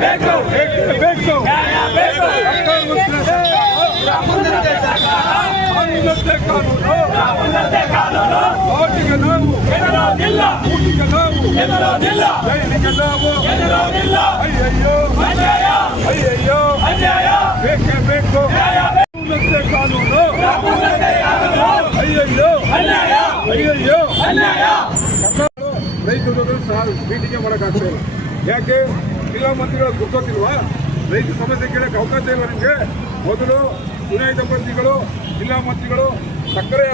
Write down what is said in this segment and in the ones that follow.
ಬೇಕು ಬೇಕು ರಾಮುಂದತೆ ಸರ್ಕಾರ ರಾಮುಂದತೆ ಕಾನೂನು ರಾಮುಂದತೆ ಕಾನೂನು ಓಟಿಗೆ ನಾವು ಗೆಲ್ಲೋದಿಲ್ಲ ಊಟಿಗೆ ನಾವು ಗೆಲ್ಲೋದಿಲ್ಲ ಬೇಕು ರಾಮುಂದತೆ ಕಾನೂನು ಕಾನೂನು ಅಯ್ಯಯ್ಯೋ. ಅನ್ಯಾಯ ಅಯ್ಯಯ್ಯೋ. ಅನ್ಯಾಯ ರೈತರು ಸಹ ಮೀಟಿಂಗ್ ಮಾಡೋಕ್ಕಾಗ್ತಾ ಇಲ್ಲ. ಯಾಕೆ? ಜಿಲ್ಲಾ ಮಂತ್ರಿಗಳು ಗೊತ್ತಿಲ್ವಾ ರೈತ ಸಮಸ್ಯೆ ಕೇಳಕ್ಕೆ ಅವಕಾಶ ಇಲ್ಲ ನಿಮಗೆ. ಮೊದಲು ಚುನಾಯಿತ ಪ್ರತಿಗಳು ಜಿಲ್ಲಾ ಮಂತ್ರಿಗಳು ಸಕ್ಕರೆಯ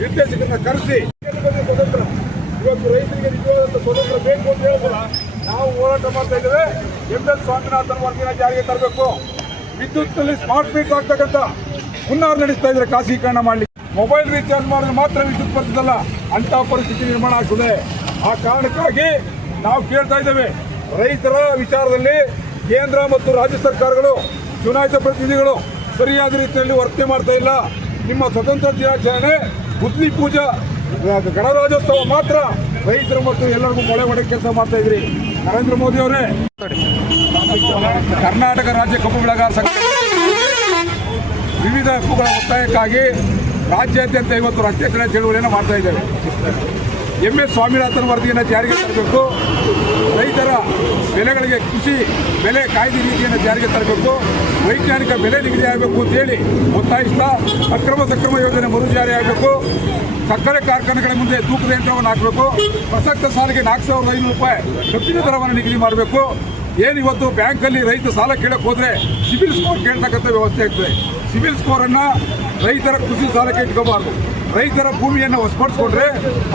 ನಿರ್ದೇಶಕರನ್ನ ಕರೆಸಿ. ಸ್ವತಂತ್ರ ಇವತ್ತು ರೈತರಿಗೆ ನಿಜವಾದಂಥ ಸ್ವತಂತ್ರ ಬೇಕು ಅಂತ ಹೇಳ್ಬೋದ? ನಾವು ಹೋರಾಟ ಮಾಡ್ತಾ ಇದ್ದೇವೆ. ಎಂ ಎಸ್ ಸ್ವಾಮಿನಾಥನ್ ವರದಿನ ಜಾರಿಗೆ ತರಬೇಕು. ವಿದ್ಯುತ್ನಲ್ಲಿ ಸ್ಮಾರ್ಟ್ ಮೀಟರ್ ಆಗ್ತಕ್ಕಂಥ ಹುನ್ನಾರ ನಡೆಸ್ತಾ ಇದ್ರೆ ಖಾಸಗೀಕರಣ ಮಾಡಲಿ ಮೊಬೈಲ್ ರೀಚಾರ್ಜ್ ಮಾಡಿದ್ರೆ ಮಾತ್ರ ವಿದ್ಯುತ್ ಬರ್ತದಲ್ಲ? ಅಂಥ ಪರಿಸ್ಥಿತಿ ನಿರ್ಮಾಣ ಆಗ್ತದೆ. ಆ ಕಾರಣಕ್ಕಾಗಿ ನಾವು ಕೇಳ್ತಾ ಇದ್ದೇವೆ. ರೈತರ ವಿಚಾರದಲ್ಲಿ ಕೇಂದ್ರ ಮತ್ತು ರಾಜ್ಯ ಸರ್ಕಾರಗಳು, ಚುನಾಯಿತ ಪ್ರತಿನಿಧಿಗಳು ಸರಿಯಾದ ರೀತಿಯಲ್ಲಿ ವರ್ತನೆ ಮಾಡ್ತಾ ಇಲ್ಲ. ನಿಮ್ಮ ಸ್ವತಂತ್ರ ದಿನಾಚರಣೆ, ಬುದ್ಧಿ ಪೂಜಾ ಗಣರಾಜ್ಯೋತ್ಸವ ಮಾತ್ರ ರೈತರು ಮತ್ತು ಎಲ್ಲರಿಗೂ ಮೊಳೆ ಹೊಡೆ ಕೆಲಸ ಮಾಡ್ತಾ ಇದ್ರಿ. ನರೇಂದ್ರ ಮೋದಿ ಅವರೇ, ಕರ್ನಾಟಕ ರಾಜ್ಯ ಕಬ್ಬು ಬೆಳೆಗಾರ ಸಂಘ ವಿವಿಧ ಹಕ್ಕುಗಳ ಒತ್ತಾಯಕ್ಕಾಗಿ ರಾಜ್ಯಾದ್ಯಂತ ಇವತ್ತು ರಸ್ತೆ ಚಳುವಳಿಯನ್ನು ಮಾಡ್ತಾ ಇದ್ದೇವೆ. ಎಂ ಎಸ್ ಸ್ವಾಮಿನಾಥನ್ ವರದಿಯನ್ನು ಜಾರಿಗೆ ತರಬೇಕು. ರೈತರ ಬೆಲೆಗಳಿಗೆ ಕೃಷಿ ಬೆಲೆ ಕಾಯ್ದೆ ನೀತಿಯನ್ನು ಜಾರಿಗೆ ತರಬೇಕು, ವೈಜ್ಞಾನಿಕ ಬೆಲೆ ನಿಗದಿ ಆಗಬೇಕು ಅಂತೇಳಿ ಒತ್ತಾಯಿಸ್ತಾ ಅಕ್ರಮ ಸಕ್ರಮ ಯೋಜನೆ ಮರು ಜಾರಿ ಆಗಬೇಕು. ಸಕ್ಕರೆ ಕಾರ್ಖಾನೆಗಳ ಮುಂದೆ ತೂಕದ ಯಂತ್ರವನ್ನು ಹಾಕಬೇಕು. ಪ್ರಸಕ್ತ ಸಾಲಿಗೆ ನಾಲ್ಕು ಸಾವಿರದ ಐನೂರು ರೂಪಾಯಿ ಕಬ್ಬಿನ ದರವನ್ನು ನಿಗದಿ ಮಾಡಬೇಕು. ಏನು ಇವತ್ತು ಬ್ಯಾಂಕಲ್ಲಿ ರೈತ ಸಾಲ ಕೇಳಕ್ಕೆ ಹೋದರೆ ಸಿಬಿಲ್ ಸ್ಕೋರ್ ಕೇಳ್ತಕ್ಕಂಥ ವ್ಯವಸ್ಥೆ ಆಗ್ತದೆ. ಸಿಬಿಲ್ ಸ್ಕೋರನ್ನು ರೈತರ ಕೃಷಿ ಸಾಲಕ್ಕೆ ಇಟ್ಕೋಬಾರ್ದು. ರೈತರ ಭೂಮಿಯನ್ನು ಹೊಸಪಡಿಸ್ಕೊಂಡ್ರೆ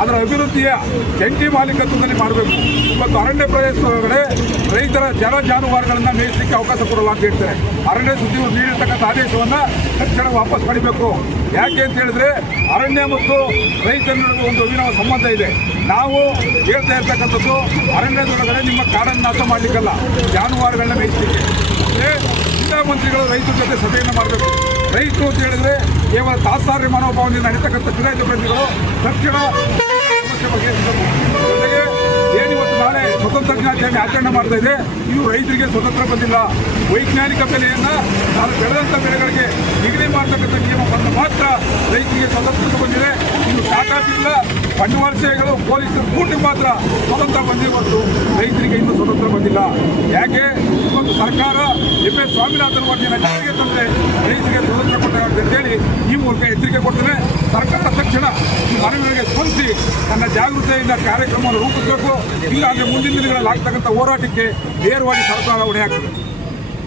ಅದರ ಅಭಿವೃದ್ಧಿಯ ಜಂಟಿ ಮಾಲೀಕತ್ವದಲ್ಲಿ ಮಾಡಬೇಕು. ಮತ್ತು ಅರಣ್ಯ ಪ್ರದೇಶದೊಳಗಡೆ ರೈತರ ಜಲ ಜಾನುವಾರುಗಳನ್ನು ಮೇಯಿಸಲಿಕ್ಕೆ ಅವಕಾಶ ಕೊಡಲ್ಲ ಅಂತ ಹೇಳ್ತಾರೆ. ಅರಣ್ಯ ಸಚಿವರು ನೀಡಿರ್ತಕ್ಕಂಥ ಆದೇಶವನ್ನು ತಕ್ಷಣ ವಾಪಸ್ ಪಡಿಬೇಕು. ಯಾಕೆ ಅಂತ ಹೇಳಿದ್ರೆ ಅರಣ್ಯ ಮತ್ತು ರೈತರ ನಡುವೆ ಒಂದು ಅಭಿನವ ಸಂಬಂಧ ಇದೆ. ನಾವು ಹೇಳ್ತಾ ಇರ್ತಕ್ಕಂಥದ್ದು ಅರಣ್ಯದೊಳಗಡೆ ನಿಮ್ಮ ಕಾಡನ್ನು ನಾಶ ಮಾಡಲಿಕ್ಕಲ್ಲ, ಜಾನುವಾರುಗಳನ್ನ ಮೇಯಿಸಲಿಕ್ಕೆ. ಮಂತ್ರಿಗಳು ರೈತರ ಜೊತೆ ಸಭೆಯನ್ನು ಮಾಡಬೇಕು. ರೈತರು ಅಂತ ಹೇಳಿದ್ರೆ ಕೇವಲ ತಾತ್ಸಾರ್ಯ ಮನೋಭಾವದಿಂದ ನಡೀತಕ್ಕಂಥ ಚುನಾಯಿತ ಪ್ರತಿಗಳು ತಕ್ಷಣ ಜೊತೆಗೆ ಏನಿವತ್ತು ನಾಳೆ ಸ್ವತಂತ್ರ ದಿನಾಚರಣೆ ಆಚರಣೆ ಮಾಡ್ತಾ ಇದೆ ಇವು ರೈತರಿಗೆ ಸ್ವತಂತ್ರ ಬಂದಿಲ್ಲ. ವೈಜ್ಞಾನಿಕ ಬೆಲೆಯನ್ನ ನಾನು ಬೆಳೆದಂತ ಬೆಳೆಗಳಿಗೆ ನಿಗದಿ ಮಾಡ್ತಕ್ಕಂಥ ನಿಯಮ ಬಂದ ಮಾತ್ರ ರೈತರಿಗೆ ಸ್ವತಂತ್ರ ಬಂದಿದೆ ಇನ್ನು ಟಾಟಾ ಸೇವೆಗಳು ಪೊಲೀಸರು ಕೂಟಿಗೆ ಮಾತ್ರ ಸ್ವತಂತ್ರ ಬಂದಿದೆ ರೈತರಿಗೆ ಇನ್ನೂ ಸ್ವತಂತ್ರ ಬಂದಿಲ್ಲ. ಯಾಕೆ? ಇವತ್ತು ಸರ್ಕಾರ ಎಂ ಎಸ್ ಸ್ವಾಮಿನಾಥನ್ ವರದಿಯನ್ನು ಜಾರಿಗೆ ತಂದರೆ ರೈತರಿಗೆ ಸ್ವತಂತ್ರ ಕೊಟ್ಟಾಗುತ್ತೆ ಅಂತೇಳಿ ಈ ಮೂಲಕ ಎಚ್ಚರಿಕೆ ಕೊಡ್ತೇನೆ. ಸರ್ಕಾರ ತಕ್ಷಣ ಈ ಮನವಿಗಳಿಗೆ ಸ್ಪಂದಿಸಿ ತನ್ನ ಜಾಗೃತೆಯಿಂದ ಕಾರ್ಯಕ್ರಮವನ್ನು ರೂಪಿಸಬೇಕು. ಇಲ್ಲಾಂದ್ರೆ ಮುಂದಿನ ದಿನಗಳಲ್ಲಿ ಆಗ್ತಕ್ಕಂಥ ಹೋರಾಟಕ್ಕೆ ನೇರವಾಗಿ ಸರ್ಕಾರ ಹೊಣೆ ಹಾಕ್ತದೆ